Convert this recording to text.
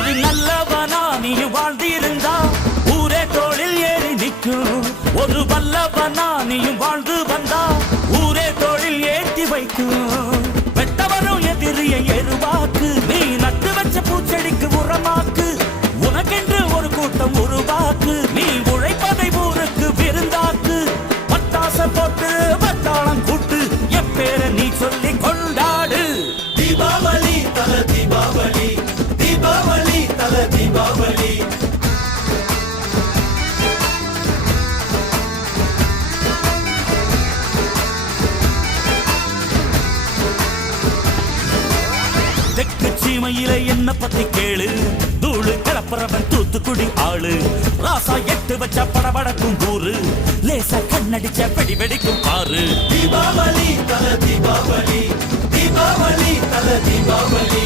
ஒரு நல்லவனா நீ வாழ்ந்திருந்தா ஊரே தோளில் ஏறி நிற்கும். ஒரு வல்லவனா நீயும் வாழ்ந்து வந்தா ஊரே தோளில் ஏற்றி வைக்கும். வெட்டவரும் எதிரிய எருவாக்கு, நீ நட்டு வச்ச பூச்செடிக்கு உரமாக்கு. உனக்கென்று ஒரு கூட்டம் உருவாக்கு, நீ உழைப்பதை ஊருக்கு விருந்தாக்கு. பட்டாச போட்டு பட்டாளம் கூட்டு, என் பேரை நீ சொல்லி கொண்டாடு. தீபாவளி தல தீபாவளி, தீபாவளி தல தீபாவளி. தெற்கு சீமையில என்ன பத்தி கேளு, தூளு கிளப்புறவன் தூத்துக்குடி ஆளு. ராசா எட்டு வச்ச படபடக்கும் ஊரு, லேசா கண்ணடிச்ச வெடி வெடிக்கும் பாரு. தீபாவளி தல தீபாவளி, தீபாவளி தல தீபாவளி.